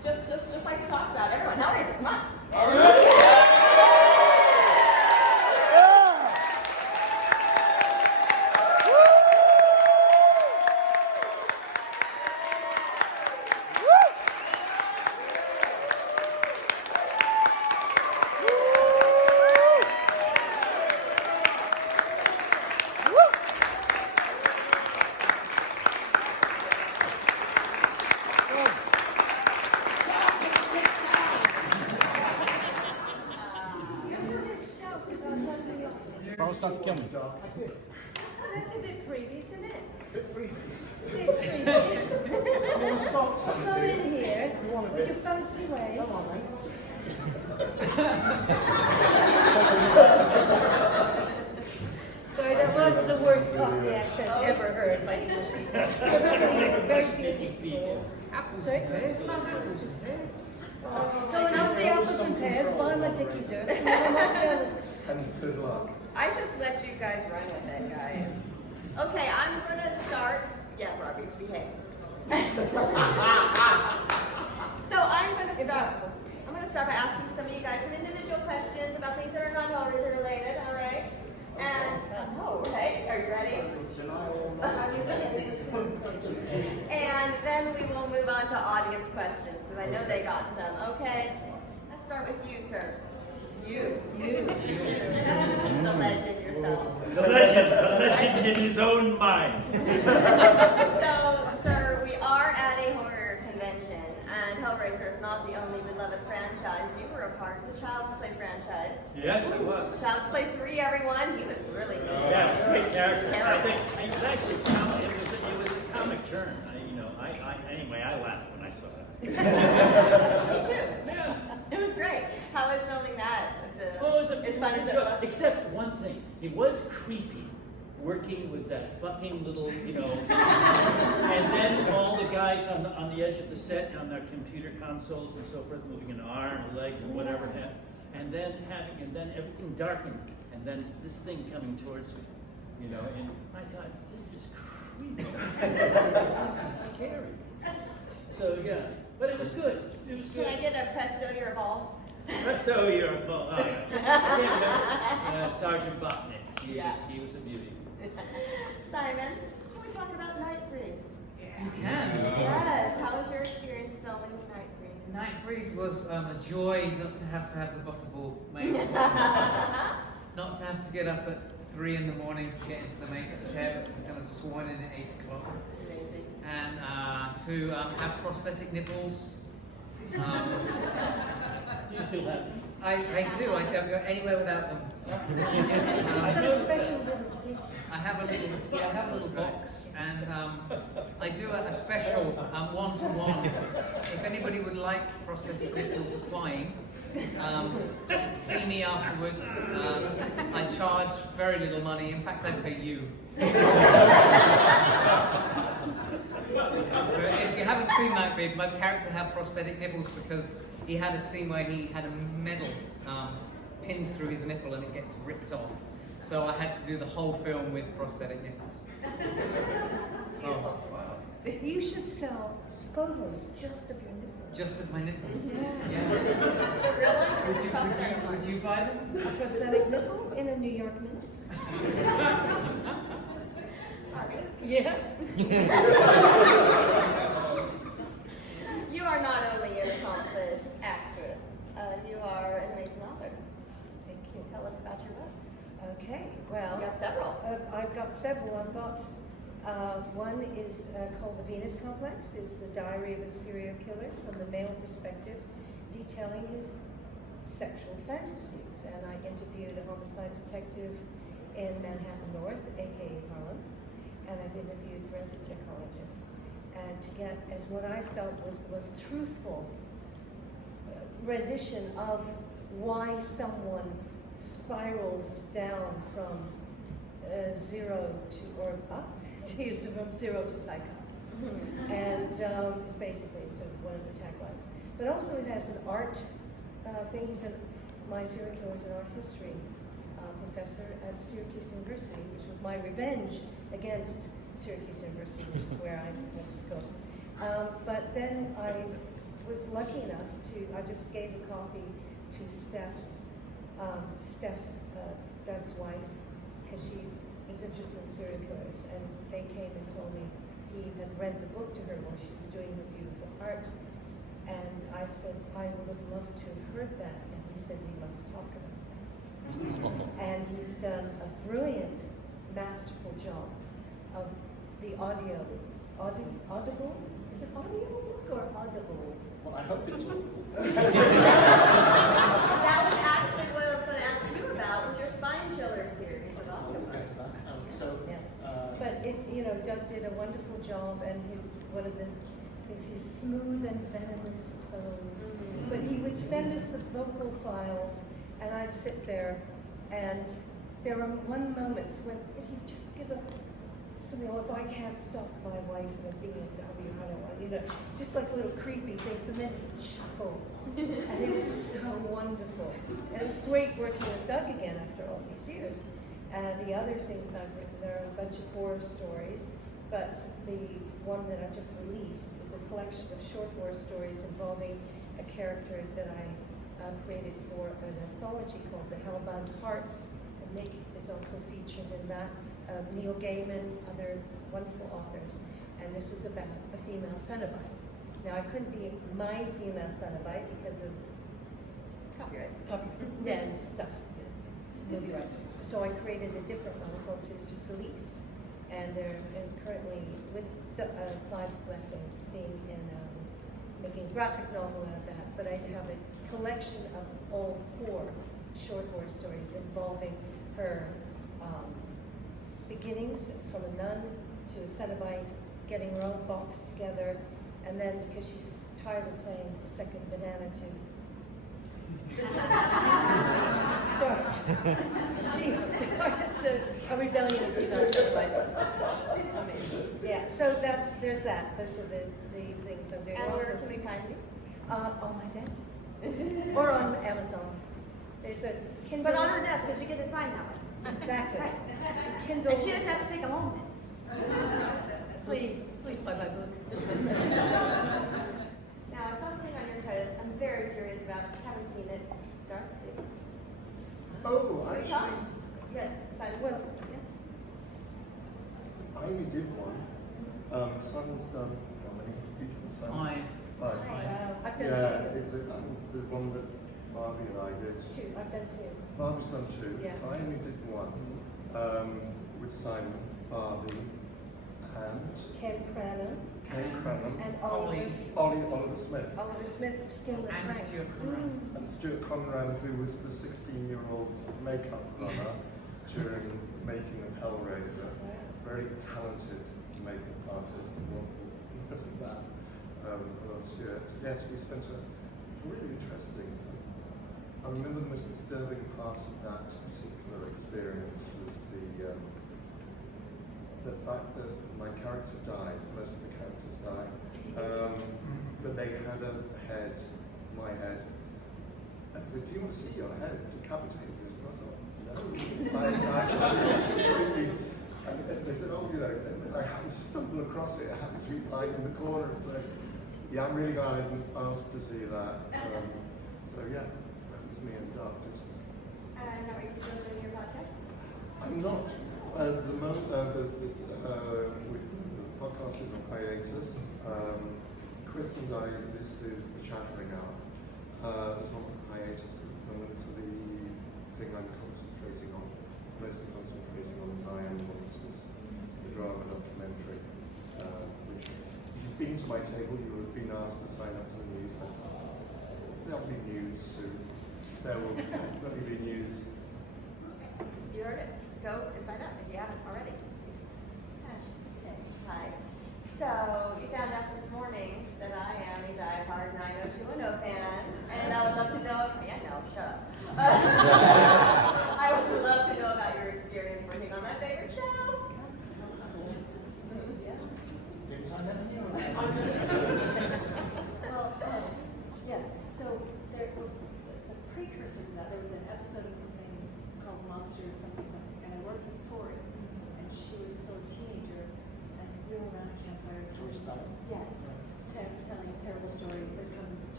just like we talked about. Everyone, Hellraiser, come on. All right. Start the camera. That's a bit previous, isn't it? Bit previous. Bit previous. Come in here with your fancy ways. Come on, mate. Sorry, that was the worst Cockney accent ever heard by English people. Very beautiful. Sorry? Going over the apples and pears, buy my dicky dirt, and then what's the other? And good luck. I just let you guys run with it, guys. Okay, I'm gonna start. Yeah, Robbie, behave. So I'm gonna start by asking some of you guys some individual questions about things that are not Hellraiser related, all right? And okay, are you ready? And then we will move on to audience questions because I know they got some. Okay, let's start with you, sir. You. The legend yourself. The legend in his own mind. So, sir, we are at a horror convention, and Hellraiser is not the only beloved franchise. You were a part of the Child's Play franchise. Yes, it was. Child's Play 3, everyone. He was really good. Yeah, great character. Terrible. I think it was actually it was a comic turn. Anyway, I laughed when I saw it. Me too. Yeah. It was great. How was filming that? As fun as it joke. was? Except one thing, it was creepy working with that fucking little, and then all the guys on the edge of the set on their computer consoles and so forth, moving an arm, a leg, and whatever, and then everything darkened, and then this thing coming towards me, and I thought, this is creepy. This is scary. So yeah, but it was good. It was good. Can I get a presto, you're a ball? Presto, you're a ball. Oh, yeah. I can't remember. Sergeant Botnick. He was a beauty. Simon, can we talk about Nightbreed? You can. Yes. How was your experience filming Nightbreed? Nightbreed was a joy not to have the butterball makeup. Not to have to get up at 3 in the morning to get into the makeup chair, but to kind of swan in at 8 o'clock. Amazing. And to have prosthetic nipples. Do you still have this? I do. I don't go anywhere without them. He's got a special little dish. I have a little box, and I do a special one-to-one. If anybody would like prosthetic nipples applying, just see me afterwards. I charge very little money. In fact, I pay you. If you haven't seen Nightbreed, my character had prosthetic nipples because he had a scene where he had a medal pinned through his nipple and it gets ripped off. So I had to do the whole film with prosthetic nipples. So, Wow. You should sell photos just of your nipples. just of my nipples. Yeah. The real ones? Would you buy them? A prosthetic nipple in a New York Minute. Yes. You are not only an accomplished actress, you are an amazing author. Thank you. Tell us about your books. Okay, well. You have several. I've got several. I've got one is called The Venus Complex. It's the diary of a serial killer from the male perspective, detailing his sexual fantasies. And I interviewed a homicide detective in Manhattan North, aka Harlem, and I've interviewed forensic psychologists. And to get as what I felt was the most truthful rendition of why someone spirals down from zero to, or up, from zero to psycho. And it's basically sort of one of the taglines. But also it has an art thing. My serial killer is an art history professor at Syracuse University, which was my revenge against Syracuse University, which is where I went to school. But then I was lucky enough to, I just gave a copy to Doug's wife, because she is interested in serial killers, and they came and told me he had read the book to her while she was doing her beautiful art. And I said, I would have loved to have heard that, and he said, we must talk about that. And he's done a brilliant, masterful job of the audible? Is it audio book or audible? Well, I hope it's all. That was actually what I was going to ask you about with your Spine Chiller series of We'll audiobooks. get to that. Yeah. But Doug did a wonderful job, and one of the things, his smooth and venomous tones. But he would send us the vocal files, and I'd sit there, and there were moments when he'd just give a something, if I can't stop my wife in a BMW, I don't want, just like little creepy things, and then he'd chuckle. And it was so wonderful. And it was great working with Doug again after all these years. And the other things I've written, there are a bunch of horror stories, but the one that I just released is a collection of short horror stories involving a character that I created for an anthology called The Hellbound Hearts. And Nick is also featured in that. Neil Gaiman, other wonderful authors. And this was about a female Cenobite. Now, I couldn't be my female Cenobite because of Copyright. and stuff, movie rights. So I created a different one called Sister Celise, and they're currently with Clive's blessing, being in making a graphic novel out of that. But I have a collection of all 4 short horror stories involving her beginnings from a nun to a Cenobite, getting her own box together, and then because she's tired of playing second banana she starts a rebellion of female Cenobites. Yeah, so there's that. Those are the things I'm doing. And Also, where can we find these? on my desk. Or on Amazon. There's a Kindle. But on her desk, because you get it signed that way. Exactly. Right. Kindle. And she doesn't have to take a moment. Please buy my books. Now, I saw something on your credits I'm very curious about. I haven't seen it. Dark Days. Oh, Can you actually, talk? Yes, silent. Well, I only did one. Simon's done how many? Have you done Simon? 5. 5. I've done Yeah, 2. it's the one that Barbie and I did. 2. I've done 2. Barbie's done 2, Yeah. so I only did 1 with Simon, Barbie, and Ken Cranham Kane Cranham, and Ollie. Oliver Smith, Oliver Smith, Skinless And Frank. Stuart Conrad. and Stuart Conrad, who was the 16-year-old makeup runner during the making of Hellraiser. Very talented makeup artist, and wonderful than that. I love Stuart. Yes, we spent it was really interesting. I remember the most disturbing part of that particular experience was the fact that my character dies, most of the characters die, but they had a head, my head, and said, do you want to see your head decapitated? And I thought, no. And they said, oh, and I happened to stumble across it, I happened to be lying in the corner, it's like, yeah, I'm really glad I didn't ask to see that. So yeah, that was me and Dark Days. And are you still doing your podcast? I'm not. The podcast is on hiatus. Chris and I, this is the Chattering Hour. It's on hiatus at the moment, so the thing I'm mostly concentrating on is I Am Monsters, the drama documentary, which if you've been to my table, you would have been asked to sign up to the newsletter. There'll be news soon. There will definitely be news. You heard it. Go and sign up if you haven't already. Okay. Hi. So you found out this morning that I am a diehard 90210 fan, and I would love to know. Yeah, no, shut up. I would love to know about your experience working on my favorite show. That's so cool. Yeah. Well, yes. So there, the precursor to that, there was an episode of something called Monsters, something, and I worked with Tori, and she was still a teenager, and we were around a campfire. Tori Spelling? Yes, telling terrible stories that come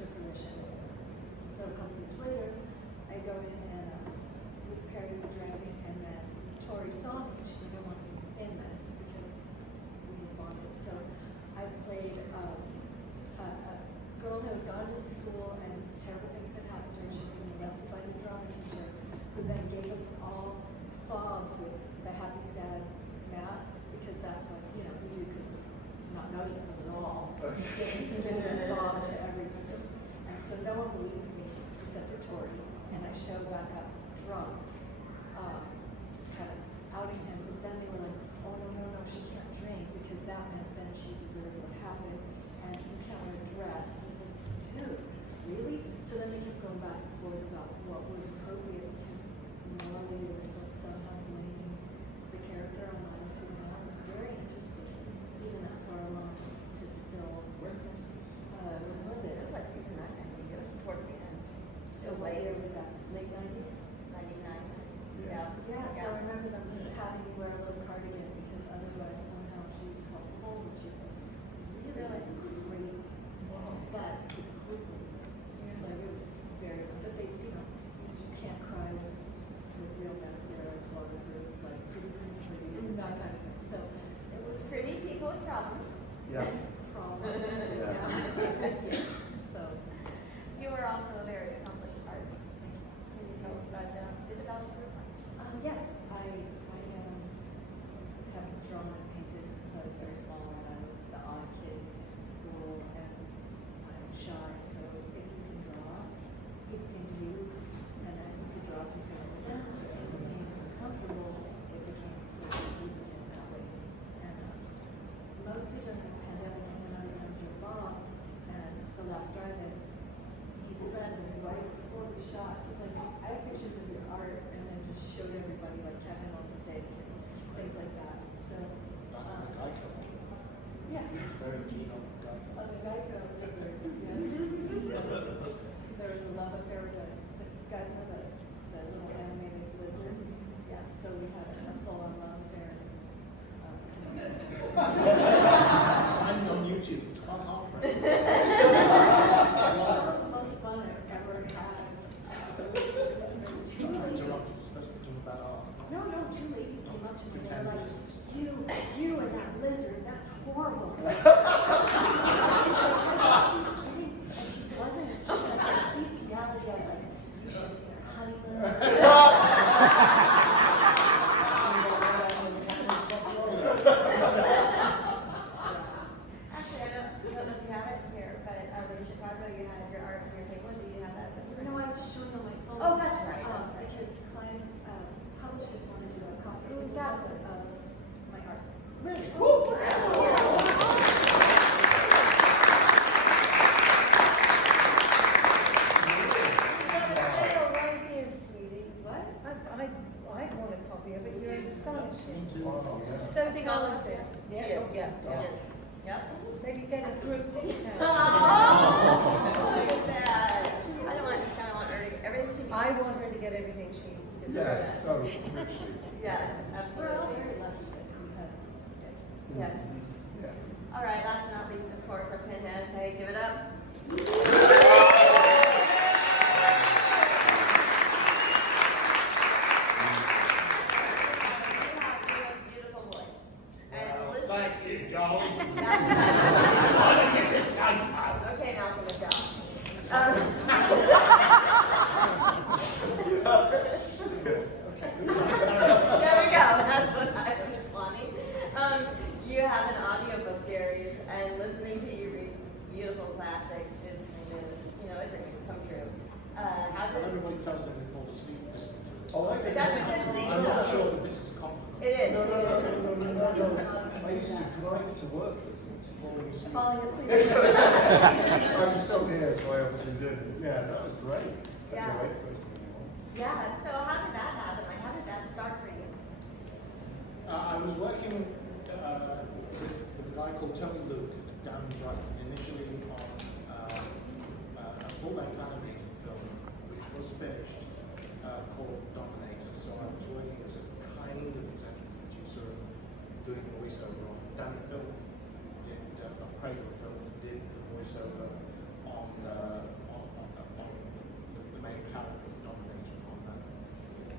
audition. So a couple years later, I go in and Luke Perry was directing, and then Tori saw me, and she's like, I want to be in this because we bonded. So I played a girl who had gone to school and terrible things had happened to her. She'd been arrested by the drama teacher, who then gave us all fobs with the happy, sad masks, because that's what, you know, we do because it's not noticeable at all. Give a fob to every victim. And so no one believed me except for Tori. And I showed back up drunk, kind of outing him. But then they were like, oh, no, she can't drink because that meant then she deserved what happened. And you can't wear a dress. And I was like, dude, really? So then they kept going back and forth about what was appropriate because morally they were still somehow blaming the character on my two. And I was very interested, even that far along, to still. When was it? It was like season 9, I think. It was towards the end. So what year was that? Late 90s? 99. Yeah. Yeah, so I remember them having me wear a little cardigan because otherwise somehow she was culpable, which is really crazy. But the group was amazing. Like it was very fun. But they, you know, you can't cry with real mascara. It's waterproof, like pretty, that kind of thing. So it was Pretty people with problems. Yeah. problems. Yeah. Yeah. So You were also a very accomplished artist. Can you tell us about Isabella? yes, I have drawn and painted since I was very small, and I was the odd kid in school, and I'm shy, so if you can draw, people came to you, and then you could draw from family dance, or anything comfortable, it became so we became that way. And mostly during the pandemic, and when I was on Bob, and the last drive-in, he's a friend, and right before we shot, he's like, I have pictures of your art, and then just showed everybody like Kevin on the steak and things like that. So, yeah. He's very keen on the guy. On the Geico lizard, yes. Because there was a love affair with the guys know the little animated lizard. Yeah, so we had a full-on love affair. Finding on YouTube, Tom Harper. Some of the most fun I've ever had. It was two ladies. Supposed to be talking about art. No, two ladies came up to me and they were like, Reasons. you and that lizard, that's horrible. I thought she was kidding, and she wasn't. She was like, bestiality. I was like, you should have seen her honeymoon. Actually, I don't know if you have it here, but in Chicago you had your art on your table. Do you have that? No, I was just showing on my phone. Oh, that's right. That's right. Because clients, publishers wanted to do a coffee table That's of my art. Really? Right here, sweetie. What? I want a copy of it. You're astonishing. Me too. Oh, yeah. So It's all of us. talented. She Yeah, is. yeah. She is. Yep. Maybe get a group discount. Oh, look at that. I don't want to discount. I want her to get everything she needs. I want her to get everything she deserves. Yeah, so richly. Yes, We're all absolutely. very lucky that we have this. Yes. Yeah. All right, last but not least, of course, our pinhead. Hey, give it up. Beautiful voice. And listen. Thank you, Joel. Okay, Malcolm, let's go. There we go. That's what I was wanting. You have an audiobook series, and listening to you read beautiful classics is kind of, a dream come true. How did Everybody tells me they fall asleep listening to it. Oh, I But that's a good thing, I'm not though. sure that this is a compliment. It is. No. It is. I used to drive to work listening to Falling asleep. Falling asleep. I'm still here, so I obviously did. Yeah, that was great. Yeah. Anyway, first thing you want. Yeah. So how did that happen? Like, how did that start for you? I was working with a guy called Tony Luke down in Brighton, initially on a full-length animated film, which was finished, called Dominator. So I was working as a kind of executive producer, doing voiceover on Danny Filth, of Cradle of Filth, did the voiceover on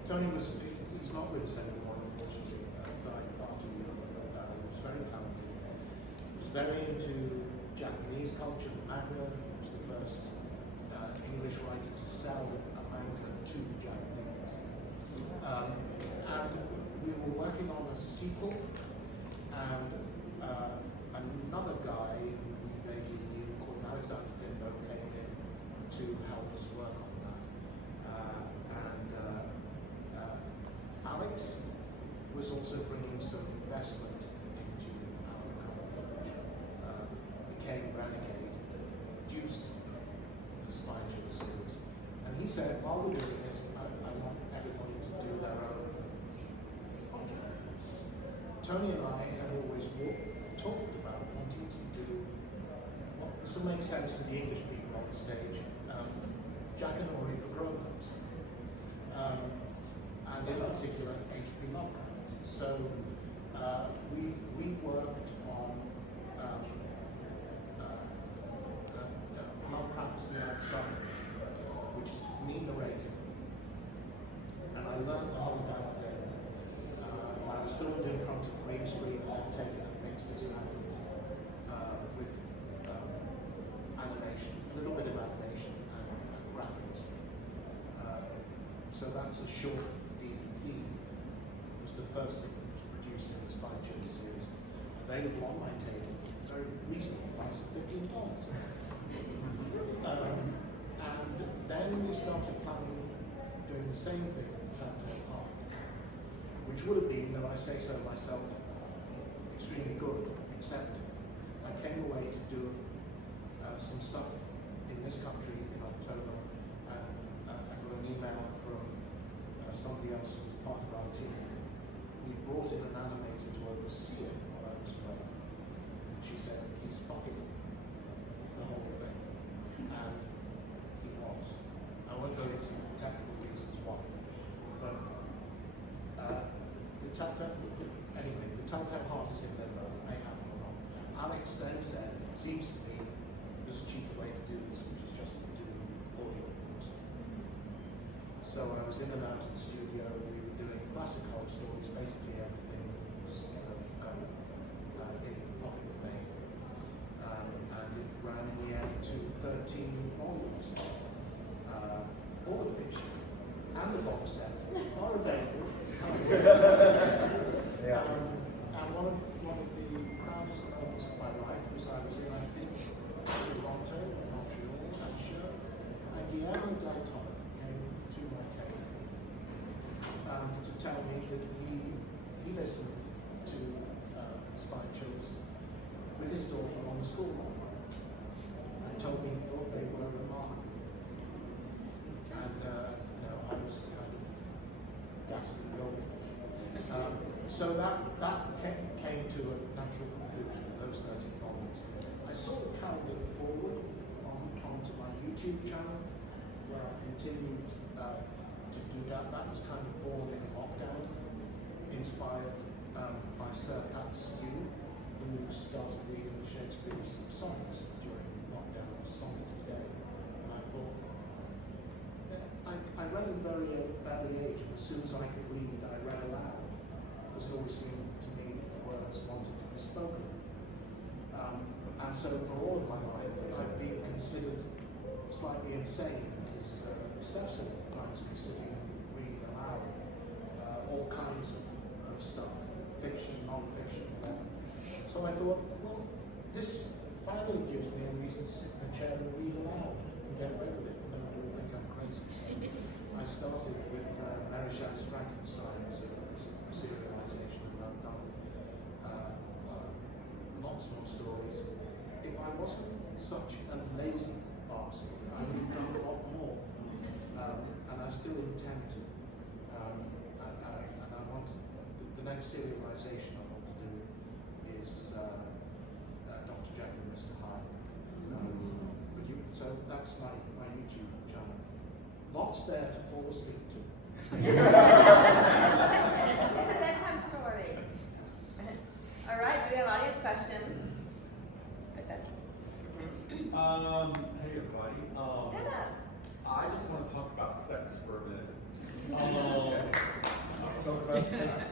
Tony he's not with us anymore, unfortunately. Died far too young, but he was very talented. He was very into Japanese culture, manga. He was the first English writer to sell a manga to the Japanese. And we were working on a sequel, and another guy who we vaguely knew called Alexander Finbo came in to help us work on that. Alex was also bringing some investment into our company, which became Renegade, produced the Spy Chill series. And he said, while we're doing this, I want everybody to do their own project. Tony and I have always talked about wanting to do, this will make sense to the English people on the stage, Jack and Ori for grown-ups. And in particular, H.P. Lovecraft. So we worked on Lovecraft's The Outside, which is me narrating. And I learned the whole damn thing. I was filmed in front of green screen and then taken and mixed as an with animation, a little bit of animation and graphics. So that's a short DVD. It was the first thing that was produced in the Spy Chill series. Available on my table, very reasonable price of $15. And then we started planning doing the same thing with Telltale Heart, which would have been, though I say so myself, extremely good, except I came away to do some stuff in this country in October, and I got an email from somebody else who was part of our team. We brought in an animator to oversee it while I was away. And she said, he's fucking the whole thing. And he was. I won't go into the technical reasons why. But the Telltale Heart is in limbo, it may happen or not. Alex then said, it seems to me there's a cheaper way to do this, which is just to do audio books. So I was in and out of the studio. We were doing classic horror stories, basically everything that was in public domain. And it ran in the end to 13 volumes, all of which, and the box set, are available. And one of the proudest moments of my life was I was in, I think, Toronto or Montreal, I'm not sure, and Guillermo del Toro came to my table to tell me that he listened to Spy Chills with his daughter on the school run, and told me he thought they were remarkable. And I was kind of gasping gold. So that came to a natural conclusion, those 13 volumes. I sort of carried it forward onto my YouTube channel, where I continued to do that. That was kind of born in lockdown, inspired by Sir Pat Stew, who started reading Shakespeare's sonnets during lockdown, sonnet a day. And I thought, I read at a very early age, and as soon as I could read, I read aloud. It always seemed to me that the words wanted to be spoken. And so for all of my life, I've been considered slightly insane, because Steph finds me sitting and reading aloud all kinds of stuff, fiction, non-fiction, whatever. So I thought, well, this finally gives me a reason to sit in a chair and read aloud and get away with it, and nobody will think I'm crazy. So I started with Mary Shelley's Frankenstein as a serialization, and I've done lots more stories. If I wasn't such a lazy bastard, I would have done a lot more, and I still intend to. And I want to, the next serialization I want to do is Dr. Jekyll and Mr. Hyde. So that's my YouTube channel. Lots there to fall asleep to. It's a bedtime story. All right, do we have audience questions? Hey everybody. Stand up. I just want to talk about sex for a minute. Oh.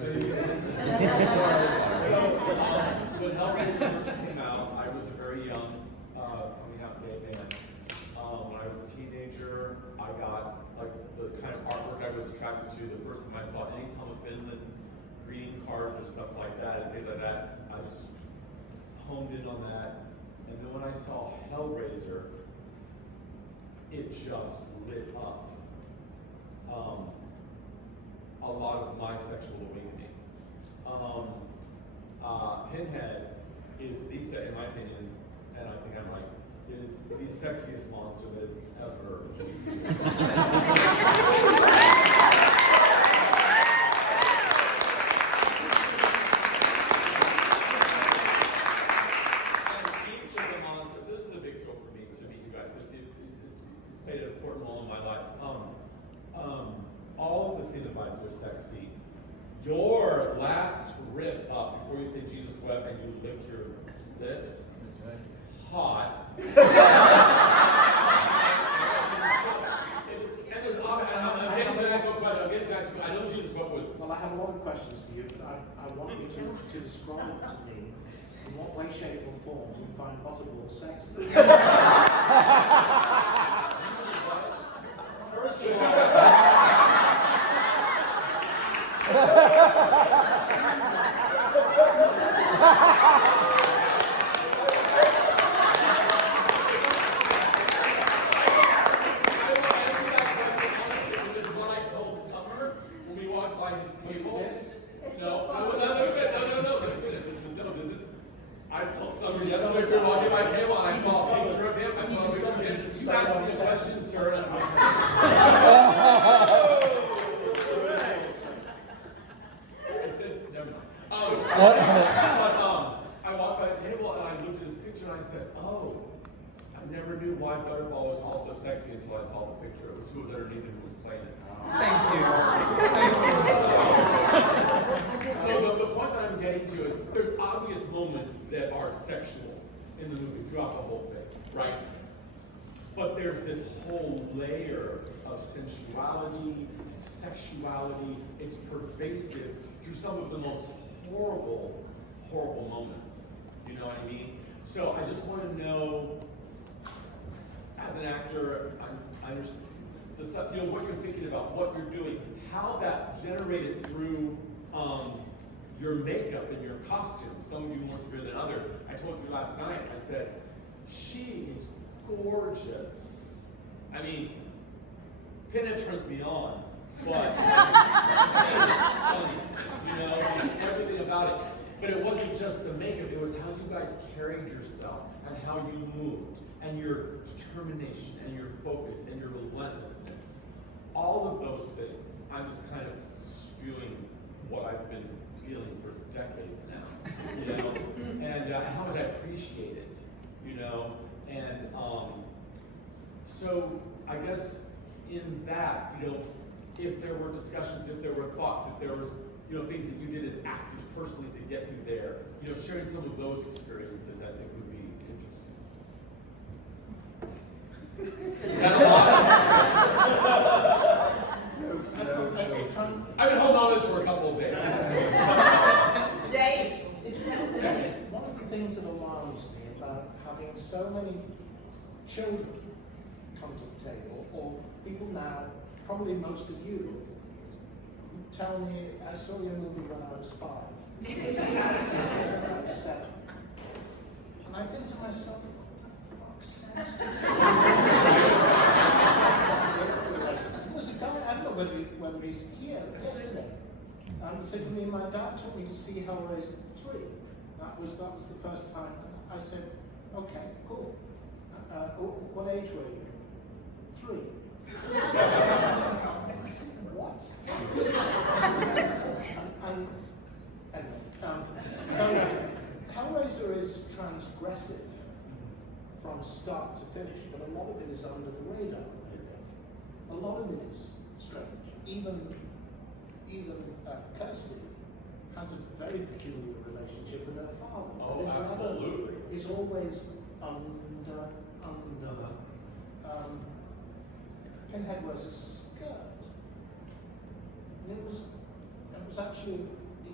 When Hellraiser first came out, I was a very young, coming out gay man. When I was a teenager, I got like the kind of artwork I was attracted to. The first time I saw any Tom of Finland greeting cards or stuff like that, and things like that, I just honed in on that. And then when I saw Hellraiser, it just lit up a lot of my sexual awakening. Pinhead is in my opinion, and I think I'm right, is the sexiest monster that has ever been. Each of the monsters, this is a big deal for me to meet you guys, because it's played an important role in my life. All of the Cenobites were sexy. Your last rip up before you say Jesus wept and you lick your lips, hot. And there's I'm getting to ask you a question. I'm getting to ask you. I know Jesus wept was. Well, I have a lot of questions for you. I want you to describe to me in what way, shape, or form you find Butterball sexy. First of all. I told somebody yesterday we were walking by a table and I saw a picture of him. I saw a picture of him. You asked me a question, sir, and I'm like, I said, never mind. But I walked by a table and I looked at his picture and I said, oh, I never knew why Butterball was also sexy until I saw the picture. It was who was underneath and who was playing it. Thank you. So the point that I'm getting to is there's obvious moments that are sexual in the movie throughout the whole thing, right? But there's this whole layer of sensuality, sexuality. It's pervasive through some of the most horrible, horrible moments. You know what I mean? So I just want to know, as an actor, I understand what you're thinking about, what you're doing, how that generated through your makeup and your costume. Some of you more severe than others. I told you last night, I said, she is gorgeous. I mean, Pinhead turns me on, but she is stunning, you know, everything about it. But it wasn't just the makeup, it was how you guys carried yourself and how you moved and your determination and your focus and your relentlessness. All of those things, I'm just kind of spewing what I've been feeling for decades now, you know, and how much I appreciate it, you know, and so I guess in that, you know, if there were discussions, if there were thoughts, if there was, you know, things that you did as actors personally to get you there, you know, sharing some of those experiences, I think would be interesting. Got a lot. I've been holding on to this for a couple of days. It's one of the things that alarms me about having so many children come to the table, or people now, probably most of you, tell me, I saw your movie when I was 5, when I was 7. And I think to myself, what the fuck sense? There's a guy, I don't know whether he's here yesterday, said to me, my dad took me to see Hellraiser 3. That was the first time. I said, okay, cool. What age were you? 3. I said, what? and anyway, so Hellraiser is transgressive from start to finish, but a lot of it is under the radar, I think. A lot of it is strange. Even Kirsty has a very peculiar relationship with her father. Oh, absolutely. Is always under. Pinhead wears a skirt, and it was actually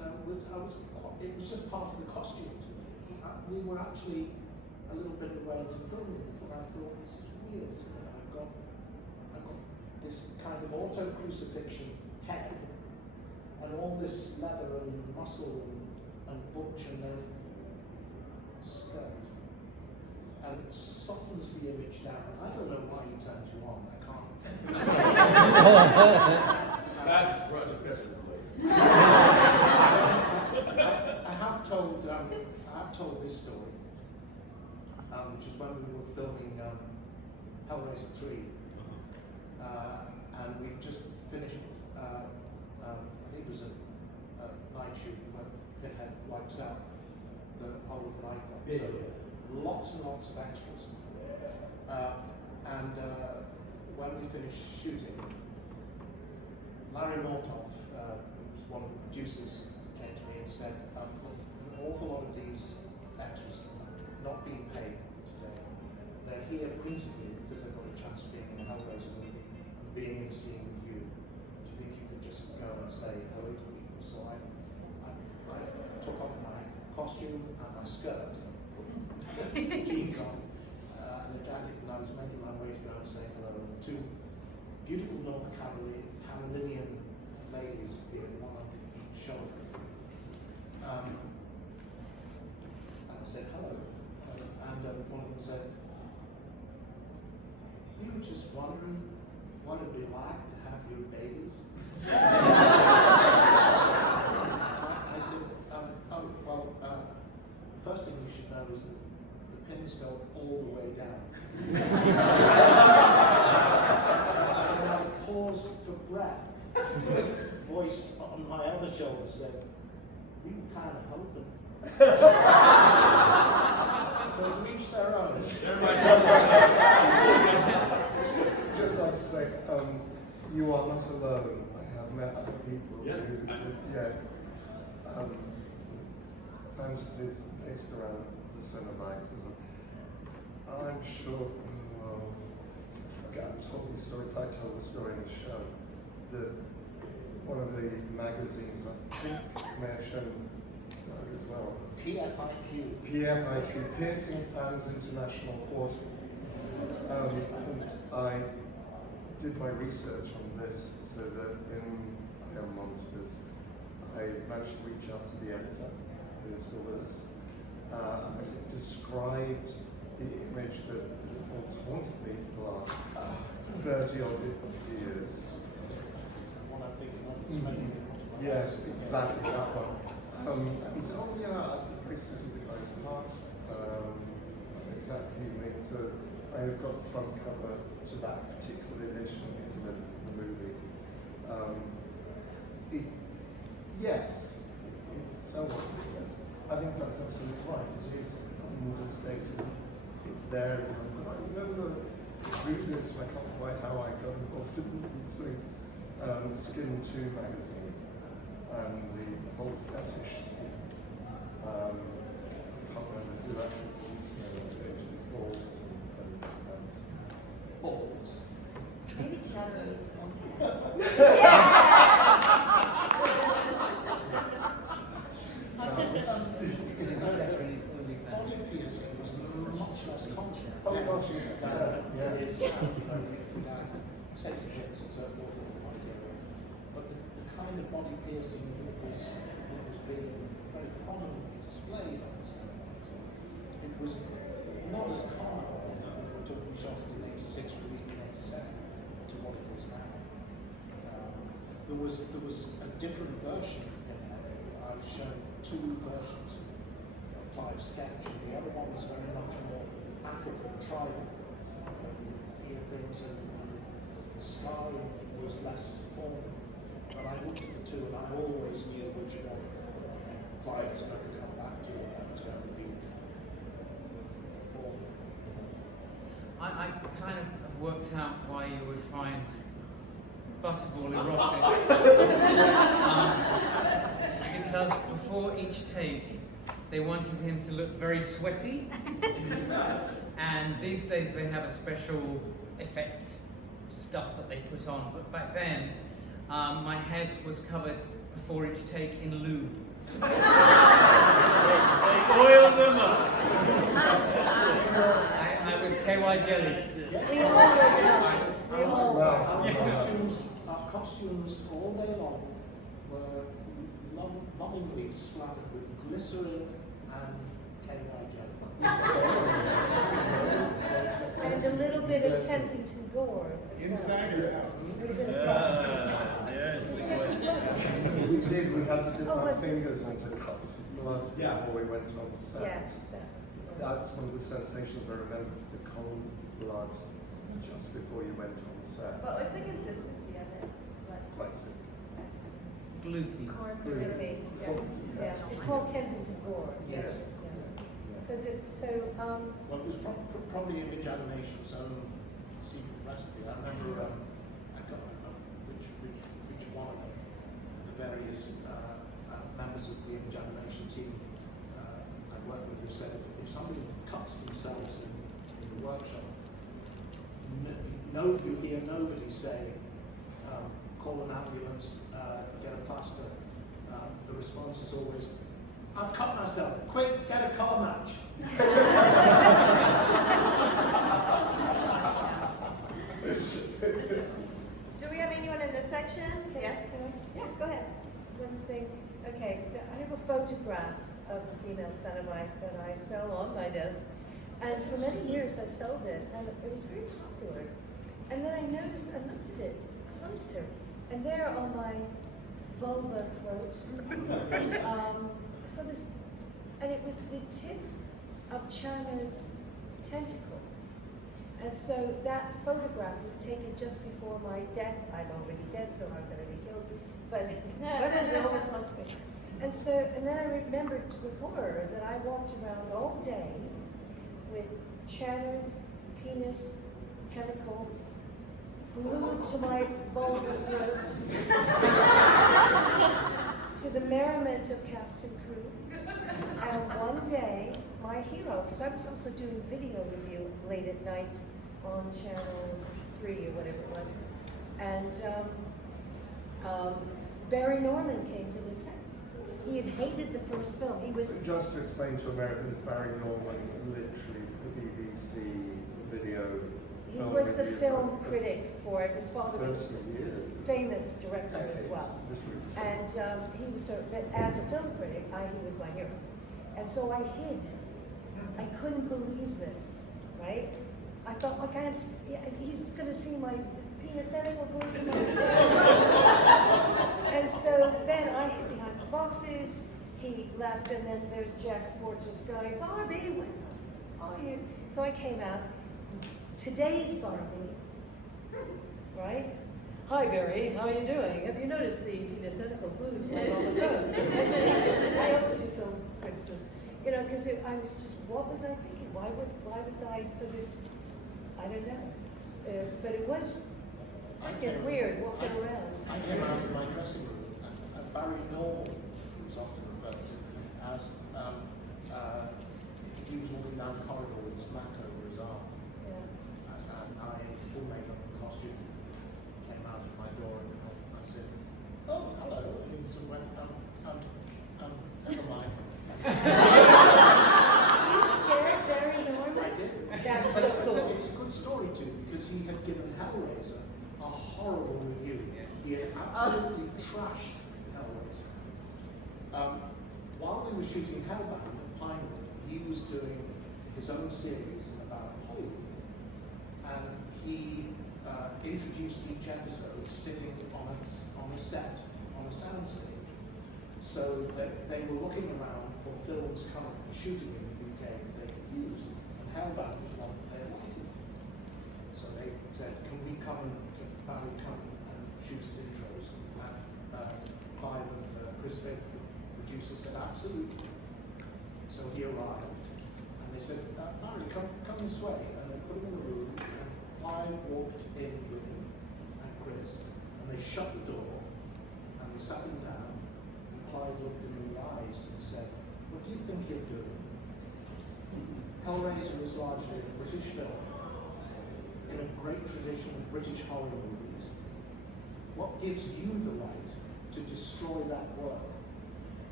it was just part of the costume to me. We were actually a little bit away into filming before I thought, this is weird, isn't it? I've got this kind of auto crucifixion head and all this leather and muscle and butch and then skirt. And it softens the image down. I don't know why he turns you on, I can't. That's for a discussion for later. I have told this story, which is when we were filming Hellraiser 3, and we just finished. I think it was a night shoot where Pinhead wipes out the whole of the nightclub. Yeah, So yeah. lots and lots of extras. And when we finished shooting, Larry Mortoff, who was one of the producers, came to me and said, look, an awful lot of these extras are not being paid today. They're here principally because they've got a chance of being in a Hellraiser movie and being in a scene with you. Do you think you could just go and say hello to people? So I took off my costume and my skirt, put jeans on, and the jacket, and I was making my way to go and say hello. Two beautiful North Carolinian ladies appeared, one on each shoulder. And I said hello, and one of them said, we were just wondering what it'd be like to have your babies. I said, the first thing you should know is that the pins go all the way down. And I paused for breath. Voice on my other shoulder said, we were kind of hoping. So to each their own. Just like to say, you are not alone. I have met other people Yeah. Fantasies based around the Cenobites. I'm sure, I told the story, if I told the story in the show, that one of the magazines, I think may have shown Doug as well, PFIQ. Piercing Fans International Portal. And I did my research on this so that in Iron Monsters, I managed to reach out to the editor, who is still with us, and I described the image that has haunted me for the last 30 odd years. What I'm thinking of is making it. Yes, exactly that one. And he said, oh yeah, I'm pretty studied the guy's past. Exactly unique to, I have got the front cover to that particular edition in the movie. Yes, it's somewhat, I think that's absolutely right. It is understated. It's there. I remember reading this, and I can't quite how I got involved in these things. Skin 2 magazine and the whole fetish scene. I can't remember who actually balls and Balls. Maybe Chatter needs one. Body piercing was much less common Oh, gosh, than it is now. You know, safety pins and so forth in the body area. But the kind of body piercing that was being very prominently displayed on the Cenobites, it was not as common when we were talking shot in 86, released in 87, to what it is now. There was a different version in there. I was shown 2 versions of Clive's sketch, and the other one was very much more African tribal. The things and the scarring was less formal. But I looked at the 2 and I always knew which one Clive was going to come back to, and that was going to be the formal. I kind of have worked out why you would find Butterball erotic. Because before each take, they wanted him to look very sweaty. And these days they have a special effect stuff that they put on. But back then, my head was covered before each take in lube. They oiled them up. I was KY jelly. We all were darlings. We all were. Our costumes all day long were lovingly slathered with glycerin and KY jelly. And a little bit of Kensington gore as well. Exactly. Yes, We did. We had to dip Oh, our but- fingers into cups of blood Yeah. before we went on set. Yes, that's. That's one of the sensations I remember, was the cold blood just before you went on set. What was the consistency of it? What? Quite thick. Gloopy. Corn Really? syrup. Yeah, it's called Kensington Gore. Yes. Yeah. Well, it was probably Image Animation's own secret recipe. I remember I got which one of the various members of the Image Animation team I worked with who said if somebody cuts themselves in the workshop, you hear nobody say, call an ambulance, get a plaster. The response is always, I've cut myself. Quick, get a color match. Do we have anyone in this section? Yes? Yeah, go ahead. One thing, okay, I have a photograph of a female Cenobite that I sell on my desk. And for many years I sold it, and it was very popular. And then I noticed, I looked at it closer, and there on my vulva throat, I saw this, and it was the tip of China's tentacle. And so that photograph was taken just before my death. I'm already dead, so I'm going to be killed. But wasn't almost wants me. And so, and then I remembered with horror that I walked around all day with Channer's penis tentacle glued to my vulva throat, to the merriment of cast and crew. And one day, my hero, because I was also doing video review late at night on Channel 3 or whatever it was, and Barry Norman came to the set. He had hated the first film. He was Just to explain to Americans, Barry Norman, literally the BBC video. he film was the review film for critic for it. His father was 30 years. a famous director as Decades, well. literally. And he was but as a film critic, he was my hero. And so I hid. I couldn't believe this, right? I thought, he's gonna see my penis tentacle going to my And so then I hid behind some boxes, he left, and then there's Jeff Porteous going, Barbie, where are you? So I came out, today's Barbie, right? Hi Barry, how are you doing? Have you noticed the penis tentacle glued to my vulva throat? I also do film criticism, because I was just, what was I thinking? Why was I sort of, I don't know. But it was freaking weird walking around. I came out of my dressing room, and Barry Norman, who was often referred to as, he was walking down the corridor with his Mac over his arm, Yeah. and I, in full makeup and costume, came out of my door and I said, "Oh, hello," and he sort of went, never mind. You scared Barry Norman? I did. That's But so cool. It's a good story too, because he had given Hellraiser a horrible review. He had absolutely trashed Hellraiser. While we were shooting Hellbound at Pinewood, he was doing his own series about Hollywood, and he introduced each episode sitting on a set, on a soundstage, so that they were looking around for films currently shooting in the UK that they could use, and Hellbound was one that they wanted. So they said, can Barry come and shoot his intros? And Clive and Chris Fick, the producer, said, absolutely. So he arrived, and they said, Barry, come this way. And they put him in the room, and Clive walked in with him, and Chris, and they shut the door, and they sat him down, and Clive looked him in the eyes and said, what do you think you're doing? Hellraiser is largely a British film, in a great tradition of British horror movies. What gives you the right to destroy that work?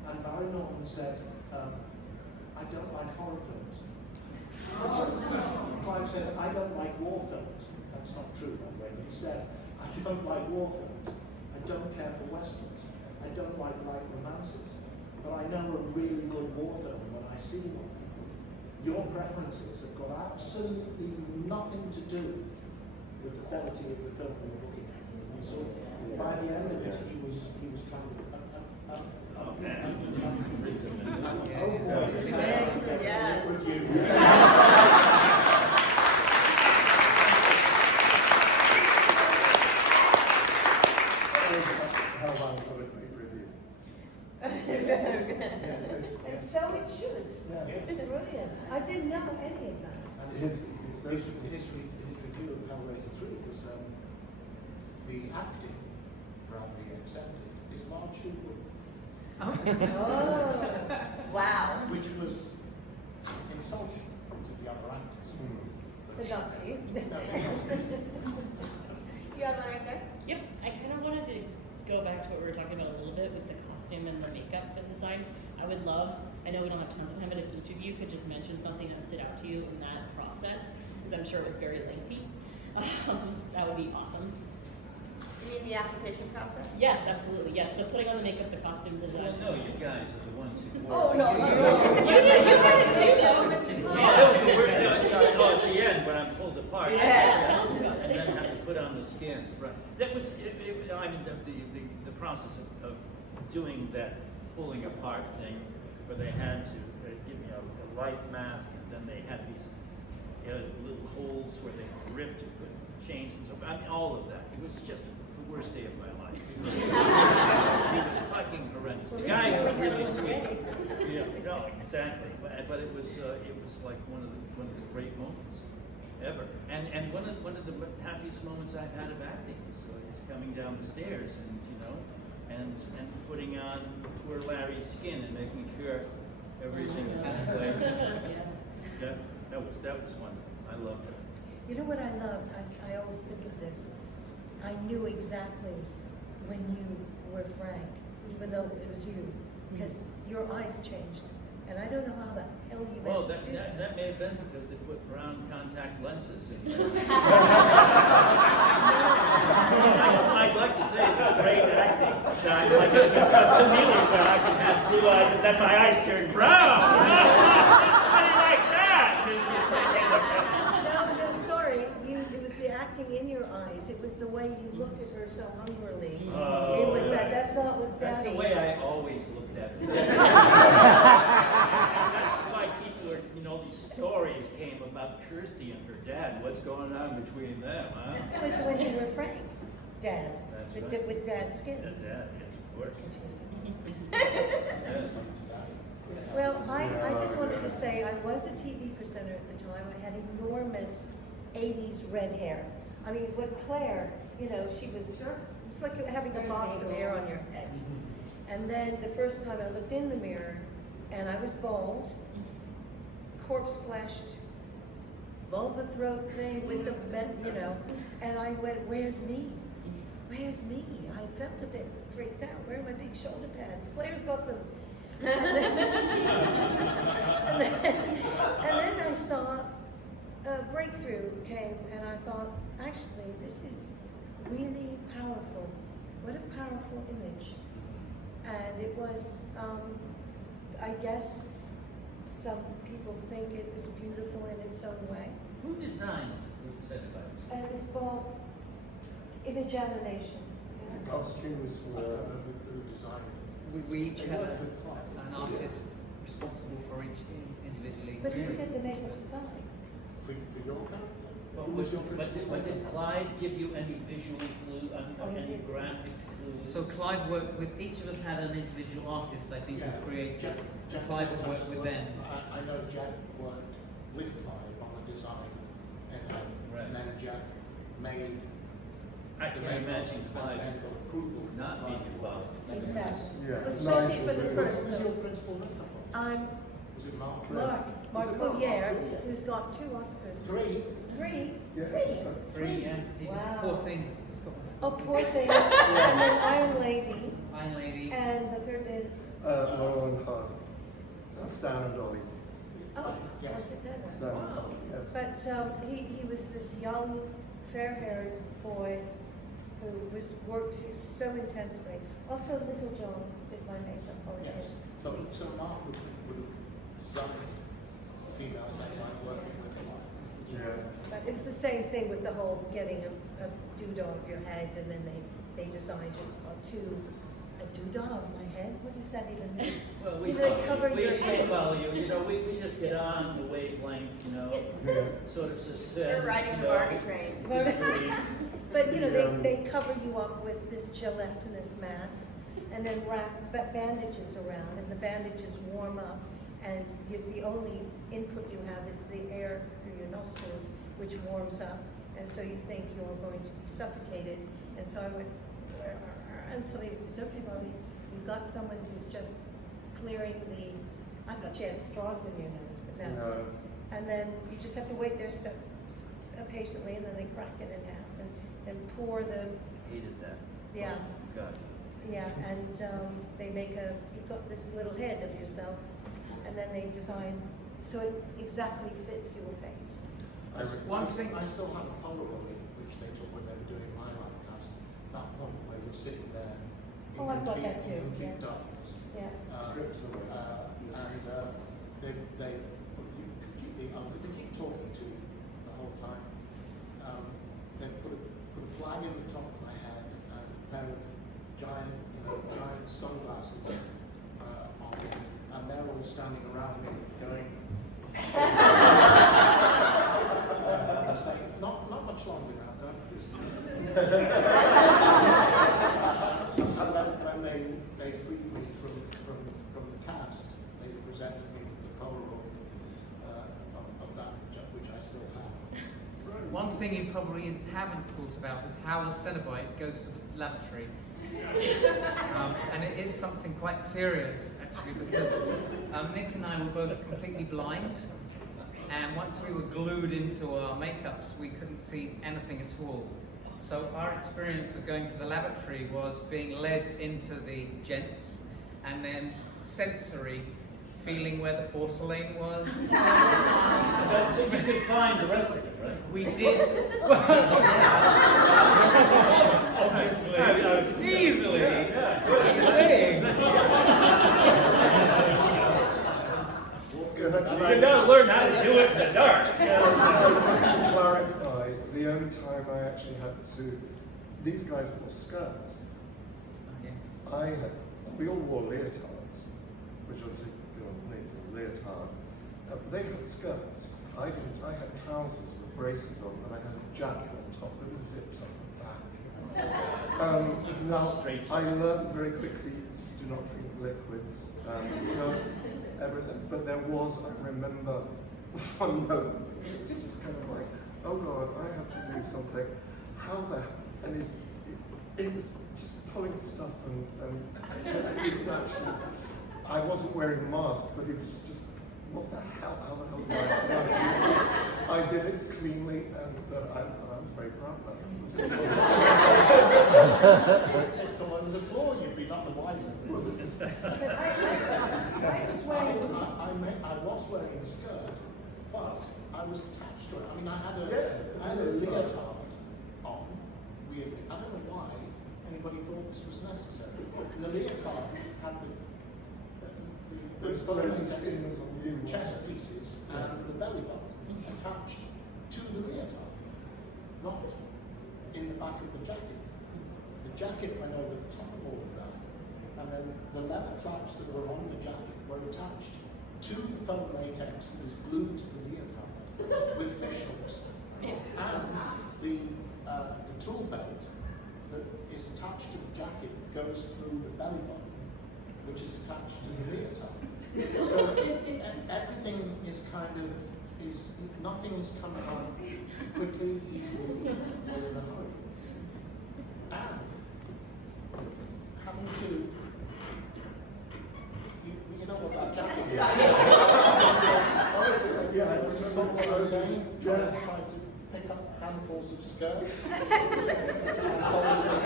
And Barry Norton said, I don't like horror films. Clive said, I don't like war films. That's not true, by the way. He said, I don't like war films. I don't care for westerns. I don't like light romances. But I know a really good war film when I see one. Your preferences have got absolutely nothing to do with the quality of the film we were looking at. And so by the end of it, he was kind of oh boy, Thanks, yeah. review. Hellraiser got a great review. And so it should. Yeah. It's brilliant. I didn't know any of that. And His his review of Hellraiser 3 was the acting, proudly accepted, is largely good. Oh. Wow. Which was insulting to the other actors. But not to you. You have one right there? Yep, I kind of wanted to go back to what we were talking about a little bit with the costume and the makeup and design. I would love, I know we don't have tons of time, but if each of you could just mention something that stood out to you in that process, because I'm sure it was very lengthy, that would be awesome. You mean the application process? Yes, absolutely, yes. So putting on the makeup, the costume design. Well, no, you guys are the ones who Oh, no, no, no. You did it too, though. That was the word, at the end when I'm pulled apart. Yeah. Tell us about And it. then have to put on the skin, right. That was, I mean, the process of doing that pulling apart thing, where they had to give me a life mask, and then they had these little holes where they ripped and put chains and stuff. I mean, all of that. It was just the worst day of my life. It was fucking horrendous. The guys were really sweet. Yeah, no, exactly. But it was like one of the great moments ever. And one of the happiest moments I've had of acting is coming down the stairs and putting on poor Larry's skin and making sure everything is in place. That was wonderful. I loved it. You know what I loved? I always think of this. I knew exactly when you were Frank, even though it was you, because your eyes changed. And I don't know how the hell you Well, managed to do that. that may have been because they put brown contact lenses in. I'd like to say it was great acting. Like a chameleon where I can have blue eyes and then my eyes turn brown. How do you like that? No, sorry. It was the acting in your eyes. It was the way you looked at her so hungrily. Oh, It was right. that's not what's That's Daddy. the way I always looked at it. That's why people are, these stories came about Kirsty and her dad. What's going on between them, huh? It was when you were Frank, Dad. That's With, right. with Dad's skin. Dad, yes, of course. Confusing. Well, I just wanted to say I was a TV presenter at the time. I had enormous 80s red hair. I mean, with Claire, she was, it's like having a box of hair on your head. And then the first time I looked in the mirror, and I was bald, corpse fleshed, vulva throat thing with the, and I went, where's me? Where's me? I felt a bit freaked out. Where are my big shoulder pads? Claire's got them. And then I saw a breakthrough came, and I thought, actually, this is really powerful. What a powerful image. And it was, I guess, some people think it was beautiful in its own way. Who designed Set Device? And it was called Imagination. The costumes I don't were. know who designed it. We each They had worked with Clive. an artist responsible for each individually. But who did the makeup design? For your character? But Who was your principal did makeup Clive give you any visual clue, Oh, he any did. graphic clues? So Clive worked with, each of us had an individual artist, I think, who created. Jeff Clive would work with them. I know Jeff worked with Clive on the design, and then Jeff made. I the can makeup imagine Clive and got approval from not Clive being for involved. making Exactly. this. Yeah, Especially Nigel for the really- first Who was your film. principal makeup artist? I'm Was it Mark? Mark Was it Collier, Collier? who's got 2 Oscars. Three? Three? Yeah. Three? Three, yeah. He just, Wow. poor things. He's got Oh, poor things. And then Iron Lady. Iron Lady. And the third is, Laurel and Hardy. That's Dan and Dolly. oh, Yes. I did that. That's Dan and Dolly, yes. But he was this young, fair-haired boy who worked so intensely. Also, Little John did my makeup all the Yes. time. So Mark would have designed female satellite working with a lot. Yeah. But it was the same thing with the whole getting a doodah of your head, and then they designed a doodah of my head. What does that even mean? Well, You know, they cover we your head. follow you. You know, we just get on the wavelength. You know, Yeah. sort of success. You're riding the Barbie train. But you know, Yeah. they cover you up with this gelatinous mass, and then wrap bandages around, and the bandages warm up, and the only input you have is the air through your nostrils, which warms up, and so you think you're going to be suffocated. And so I went, and so it's okay, Bobby. You've got someone who's just clearing the. I thought you had straws in your nose, but no. No. And then you just have to wait there patiently, and then they crack it in half and pour the. Hated that. Yeah. God. Yeah, and they make you've got this little head of yourself, and then they design so it exactly fits your face. One thing I still have a Polaroid which they took when they were doing my life cast. That point where you're sitting there in Oh, I've got that too, complete yeah. darkness. Yeah. Strips of it. They completely they keep talking to you the whole time. They put a flag in the top of my head and a pair of giant sunglasses on, and they're all standing around me going. And I say, not much longer now, don't So when they freed me from the cast, they presented me with the Polaroid of that which I still have. One thing you probably haven't thought about is how a Cenobite goes to the lavatory. And it is something quite serious, actually, because Nick and I were both completely blind, and once we were glued into our makeups, we couldn't see anything at all. So our experience of going to the lavatory was being led into the gents, and then sensory, feeling where the porcelain was. I think you could find the rest of it, right? We did. Obviously. Easily. Yeah. What are you saying? You gotta learn how to do it in the dark. So just to clarify, the only time I actually had to, these guys wore skirts. We all wore leotards, which obviously go underneath a leotard. They had skirts. I didn't. I had trousers with braces on, and I had a jacket on top that was zipped up the back. Now, I learned very quickly, do not drink liquids, just everything. But there was, I remember, one moment, it was just kind of like, oh God, I have to do something. How the, and it was just pulling stuff and it actually, I wasn't wearing a mask, but it was just, what the hell, how the hell did I do that? I did it cleanly, and I was very proud of that. It's all over the floor, you'd be none the wiser. I was wearing a skirt, but I was attached to it. I mean, I had a leotard on, weirdly. I don't know why anybody thought this was necessary. The leotard had the chest pieces and the belly button attached to the leotard, not in the back of the jacket. The jacket went over the top of all of that, and then the leather flaps that were on the jacket were attached to the foam latex that was glued to the leotard with fish hooks. And the tool belt that is attached to the jacket goes through the belly button, which is attached to the leotard. So everything is nothing is coming out quickly, easily, or in a hurry. And having to, you know what that jacket is? Honestly, yeah, I remember What I was saying? Yeah. Trying to pick up handfuls of skirt and hold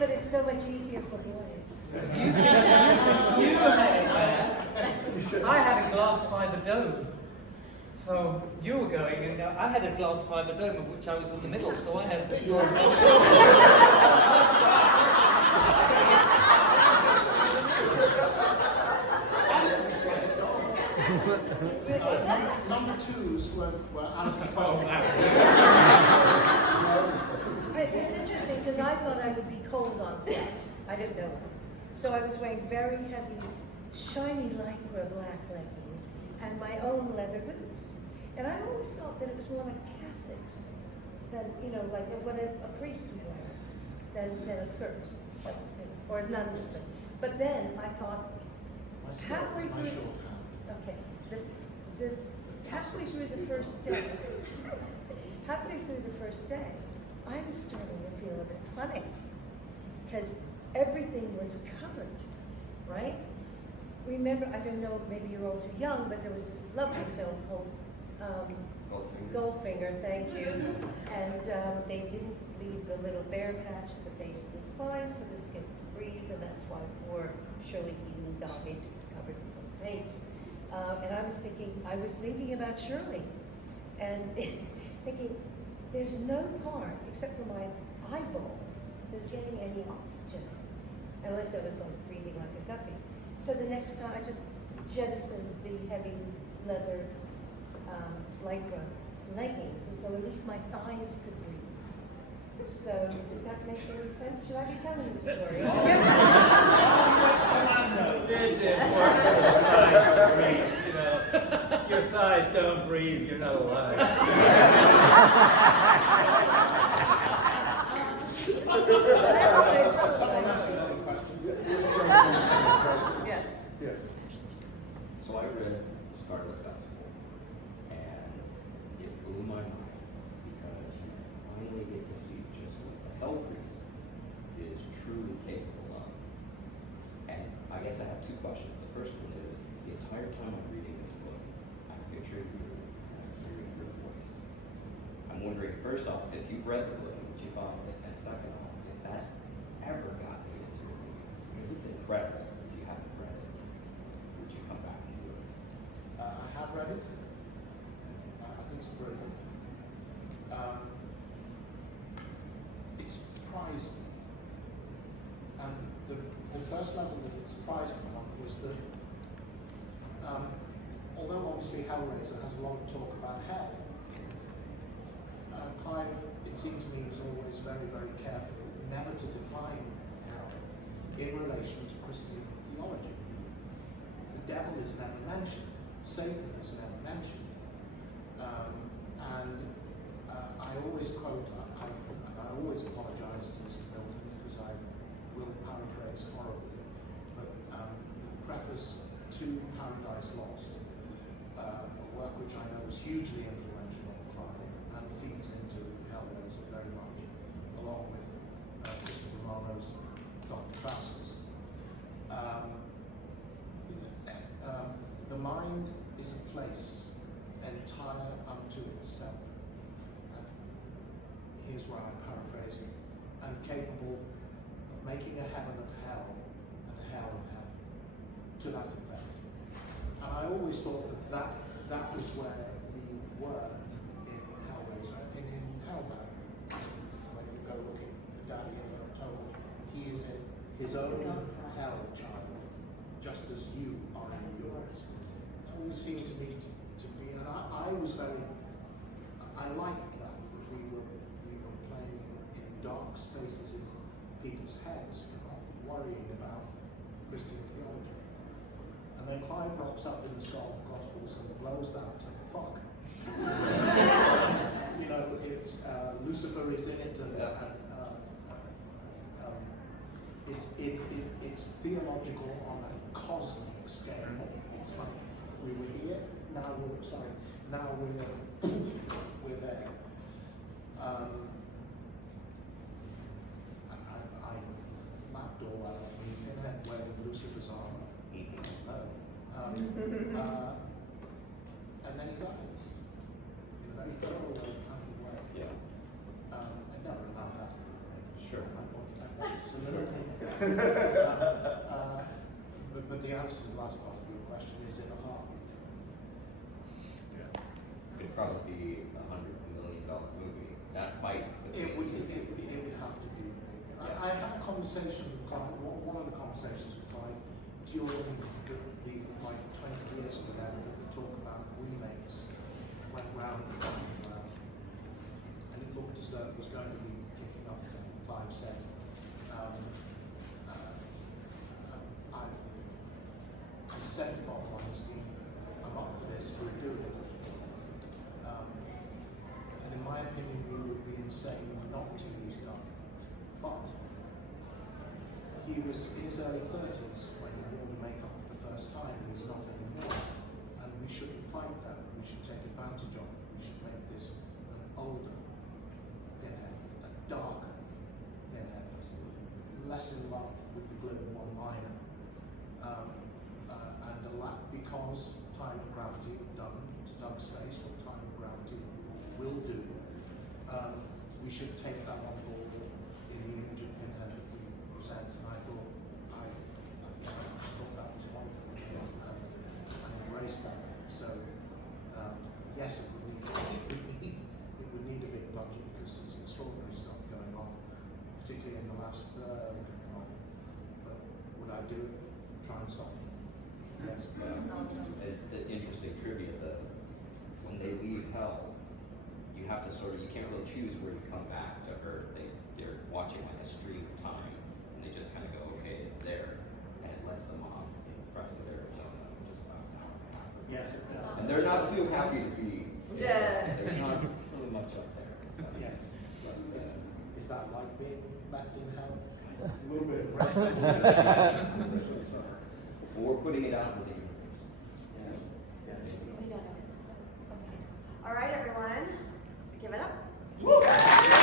but it's so much easier for boys. You had it there. I had a glass fiber dome. So you were going, and I had a glass fiber dome of which I was in the middle, so I had the glass fiber Number twos were out of the It's interesting because I thought I would be cold on set. I didn't know. So I was wearing very heavy, shiny lycra black leggings and my own leather boots. And I always thought that it was more like cassocks than, like what a priest would wear, than a skirt. That was good. Or a nun's thing. But then I thought, halfway through, okay, the halfway through the first day, I was starting to feel a bit funny because everything was covered, right? Remember, I don't know, maybe you're all too young, but there was this lovely film called Goldfinger, thank you. And they didn't leave the little bare patch at the base of the spine so the skin could breathe, and that's why poor Shirley Eden died covered in paint. And I was thinking about Shirley, and thinking, there's no part, except for my eyeballs, that's getting any oxygen, unless I was like breathing like a guppy. So the next time, I just jettisoned the heavy leather lycra leggings, and so at least my thighs could breathe. So does that make any sense? Should I be telling the story? It's important for the thighs to breathe, Your thighs don't breathe, you're not alive. Someone asked another question. Yes. Yeah. So I read Scarlet Gospel, and it blew my mind because you finally get to see just what the Hell Priest is truly capable of. And I guess I have two questions. The first one is, the entire time I'm reading this book, I'm picturing you and I'm hearing your voice. I'm wondering, first off, if you've read the book, would you buy it? And second off, if that ever got made into a movie, because it's incredible if you haven't read it, would you come back and do it? I have read it. I think it's brilliant. It's surprising. And the first level that it surprised me on was that, although obviously Hellraiser has a lot of talk about hell, Clive, it seemed to me, was always very, very careful never to define hell in relation to Christian theology. The devil is never mentioned. Satan is never mentioned. I always quote, and I always apologize to Mr. Milton because I will paraphrase horribly, but the preface to Paradise Lost, a work which I know is hugely influential on Clive and feeds into Hellraiser very much, along with Christopher Marlowe's Dr. Faustus. The mind is a place entire unto itself. And here's where I paraphrase it. And capable of making a heaven of hell and a hell of heaven. To that effect. And I always thought that was where we were in Hellraiser, in Hellbound. When you go looking for Daddy and you're told he is in his own hell, child, just as you are in yours. It always seemed to me to be, and I was very, I liked that we were playing in dark spaces in people's heads, not worrying about Christian theology. And then Clive drops up in the Gospels and blows that to fuck. It's Lucifer is in it, and it's theological on a cosmic scale. It's like we were here, now we're there. I mapped all that on the internet where Lucifer's armor. And then he dies in a very thorough kind of way. Yeah. I never allowed that. Sure. That was Absolutely. But the answer to the last part of your question is in a heartbeat. It'd probably be $100 million movie. That fight. It would have to be. I had a conversation with Clive, one of the conversations with Clive during the like 20 years or whatever that the talk about remakes went round and round and round. And it looked as though it was going to be kicking up again. Clive said, I said to Bob Weinstein, I'm up for this, we'll do it. And in my opinion, we would be insane not to use Doug. But he was in his early 30s when he wore the makeup for the first time. He's not anymore. And we shouldn't fight that. We should take advantage of it. We should make this an older Pinhead, a darker Pinhead, less in love with the glib one-liner. And a lot, because Time and Gravity have done to Doug's face what Time and Gravity will do, we should take that on board in the image of Pinhead that we present. And I thought that was wonderful and embraced that. So yes, it would need a big budget because there's extraordinary stuff going on, particularly in the last third. But would I do it? Try and stop it? Yes. Interesting trivia that when they leave hell, you have to you can't really choose where you come back to Earth. They're watching like a stream of time, and they just kind of go, okay, there, and it lets them off in Prescott, Arizona, which is about an hour and a half. Yes. And they're not too happy to be. Yeah. There's not really much up there. So. Yes. Is that like being left in hell? A little bit. But we're putting it out in the universe. Yes. Yes. All right, everyone, give it up.